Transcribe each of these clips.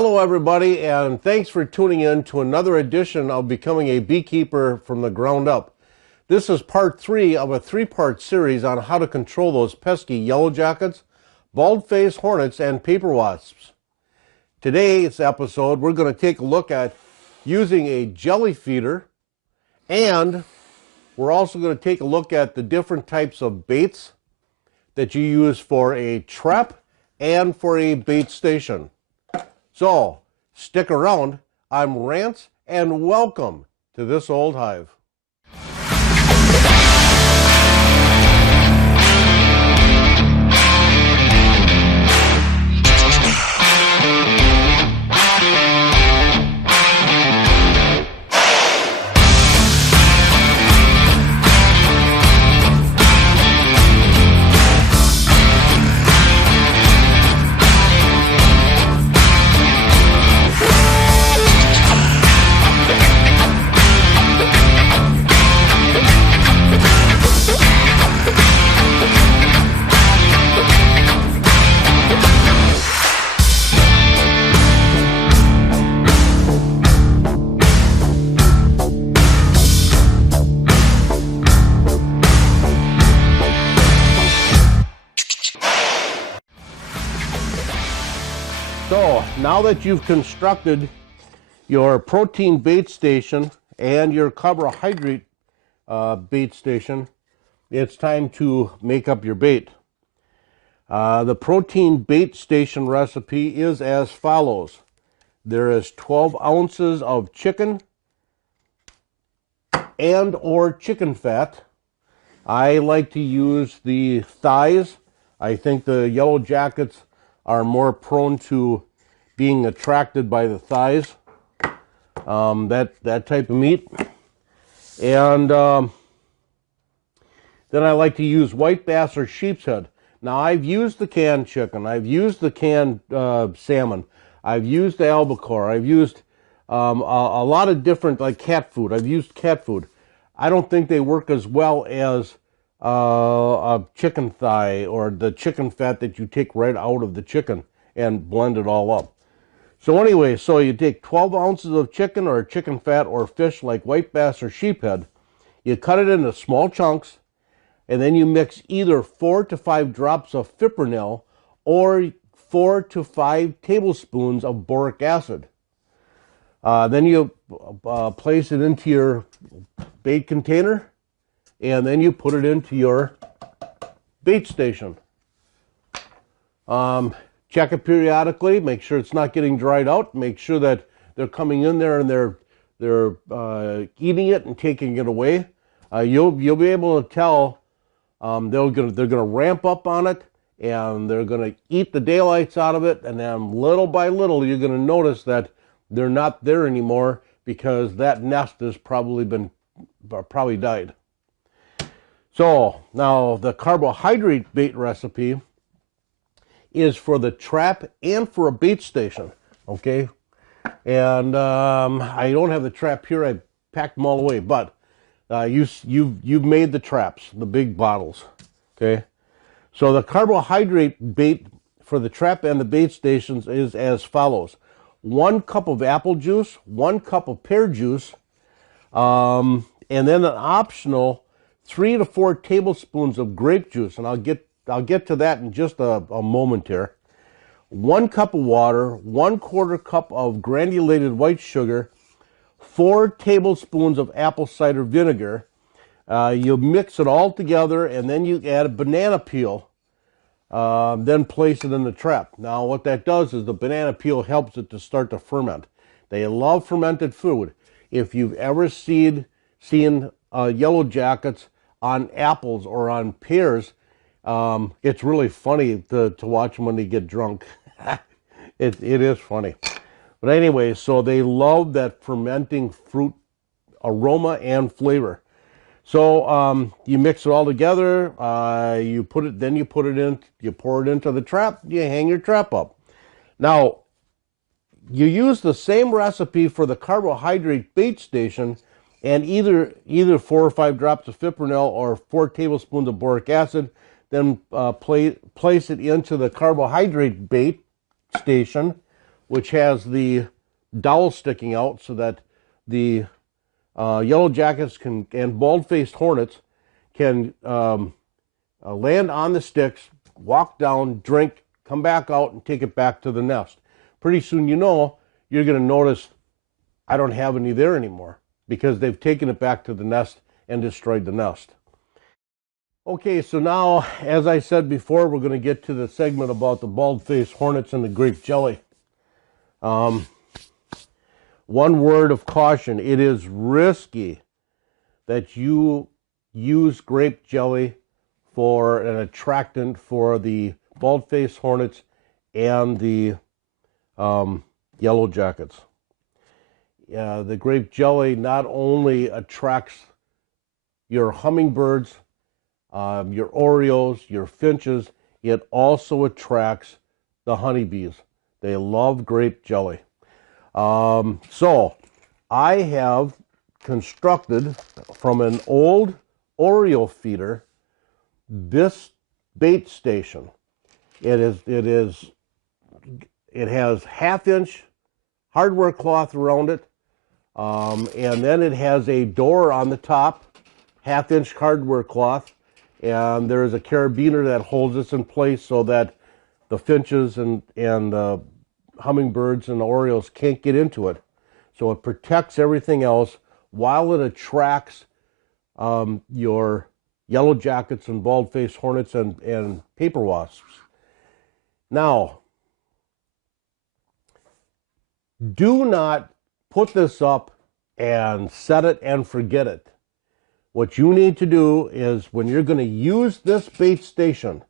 Hello everybody, and thanks for tuning in to another edition of Becoming a Beekeeper from the Ground Up. This is part 3 of a 3-part series on how to control those pesky yellow jackets, bald-faced hornets, and paper wasps. Today's episode, we're going to take a look at using a jelly feeder, and we're also going to take a look at the different types of baits that you use for a trap and for a bait station. So, stick around. I'm Rance, and welcome to this old hive. So, now that you've constructed your protein bait station and your carbohydrate bait station, it's time to make up your bait. The protein bait station recipe is as follows. There is 12 ounces of chicken and or chicken fat. I like to use the thighs. I think the yellow jackets are more prone to being attracted by the thighs, that type of meat. And then I like to use white bass or sheep's head. Now, I've used the canned chicken, I've used the canned salmon, I've used the albacore, I've used a lot of different, like cat food. I've used cat food. I don't think they work as well as a chicken thigh or the chicken fat that you take right out of the chicken and blend it all up. So anyway, so you take 12 ounces of chicken or chicken fat or fish like white bass or sheephead. You cut it into small chunks, and then you mix either 4 to 5 drops of fipronil or 4 to 5 tablespoons of boric acid. Then you place it into your bait container, and then you put it into your bait station. Check it periodically, make sure it's not getting dried out, make sure that they're coming in there and they're eating it and taking it away. You'll be able to tell they're gonna ramp up on it, and they're gonna eat the daylights out of it, and then little by little you're gonna notice that they're not there anymore because that nest has probably died. So now the carbohydrate bait recipe is for the trap and for a bait station, okay? And I don't have the trap here. I packed them all away, but you've made the traps, the big bottles, okay? So the carbohydrate bait for the trap and the bait stations is as follows: 1 cup of apple juice, 1 cup of pear juice, and then an optional 3 to 4 tablespoons of grape juice, and I'll get to that in just a moment here. 1 cup of water, 1/4 cup of granulated white sugar, 4 tablespoons of apple cider vinegar. You mix it all together, and then you add a banana peel. Then place it in the trap. Now, what that does is the banana peel helps it to start to ferment. They love fermented food. If you've ever seen yellow jackets on apples or on pears, it's really funny to watch them when they get drunk. It is funny. But anyway, so they love that fermenting fruit aroma and flavor. So you mix it all together, you pour it into the trap, you hang your trap up. Now, you use the same recipe for the carbohydrate bait station, and either 4 or 5 drops of fipronil or 4 tablespoons of boric acid, then place it into the carbohydrate bait station, which has the dowel sticking out so that the yellow jackets and bald-faced hornets can land on the sticks, walk down, drink, come back out, and take it back to the nest. Pretty soon, you're going to notice I don't have any there anymore because they've taken it back to the nest and destroyed the nest. Okay, so now, as I said before, we're going to get to the segment about the bald-faced hornets and the grape jelly. One word of caution: it is risky that you use grape jelly for an attractant for the bald-faced hornets and the yellow jackets. The grape jelly not only attracts your hummingbirds, your orioles, your finches, it also attracts the honeybees. They love grape jelly. So I have constructed from an old Oriole feeder this bait station. It has 1/2-inch hardware cloth around it, and then it has a door on the top, 1/2-inch hardware cloth, and there is a carabiner that holds this in place so that the finches and hummingbirds and the orioles can't get into it. So it protects everything else while it attracts your yellow jackets and bald-faced hornets and paper wasps. Now, do not put this up and set it and forget it. What you need to do is, when you're going to use this bait station,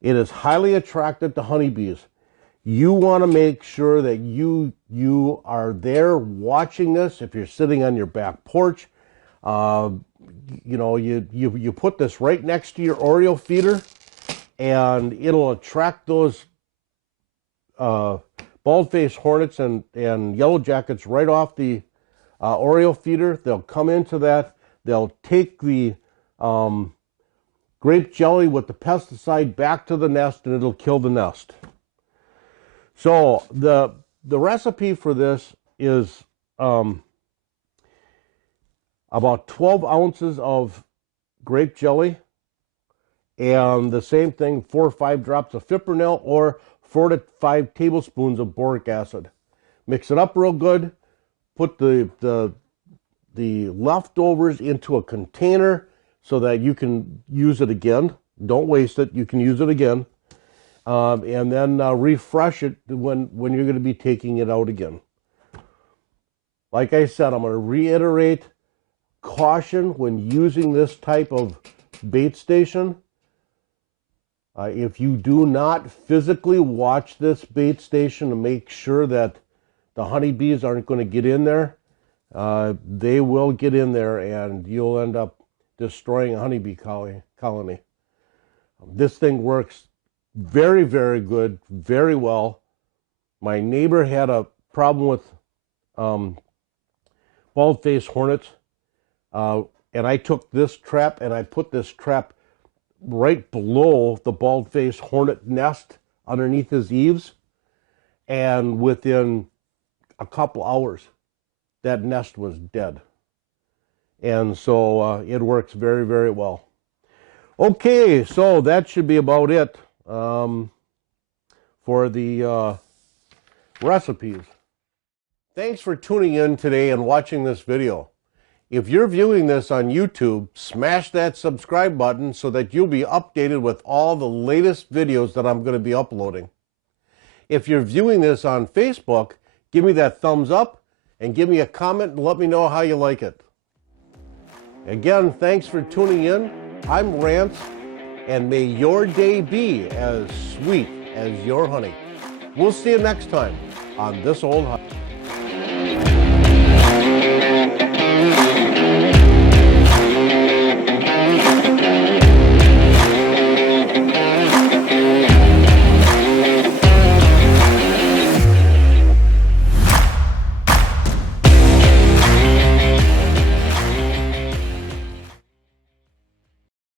it is highly attractive to honeybees. You want to make sure that you are there watching this. If you're sitting on your back porch, you put this right next to your Oriole feeder, and it'll attract those bald-faced hornets and yellow jackets right off the Oriole feeder. They'll come into that. They'll take the grape jelly with the pesticide back to the nest, and it'll kill the nest. So the recipe for this is about 12 ounces of grape jelly, and the same thing, 4 or 5 drops of fipronil or 4 to 5 tablespoons of boric acid. Mix it up real good. Put the leftovers into a container so that you can use it again. Don't waste it. You can use it again. And then refresh it when you're going to be taking it out again. Like I said, I'm going to reiterate caution when using this type of bait station. If you do not physically watch this bait station to make sure that the honeybees aren't going to get in there, they will get in there and you'll end up destroying a honeybee colony. This thing works very, very good, very well. My neighbor had a problem with bald-faced hornets, and I took this trap and I put this trap right below the bald-faced hornet nest underneath his eaves, and within a couple hours that nest was dead. And so it works very, very well. Okay, so that should be about it for the recipes. Thanks for tuning in today and watching this video. If you're viewing this on YouTube, smash that subscribe button so that you'll be updated with all the latest videos that I'm going to be uploading. If you're viewing this on Facebook, give me that thumbs up and give me a comment and let me know how you like it. Again, thanks for tuning in. I'm Rance, and may your day be as sweet as your honey. We'll see you next time on This Old Hut.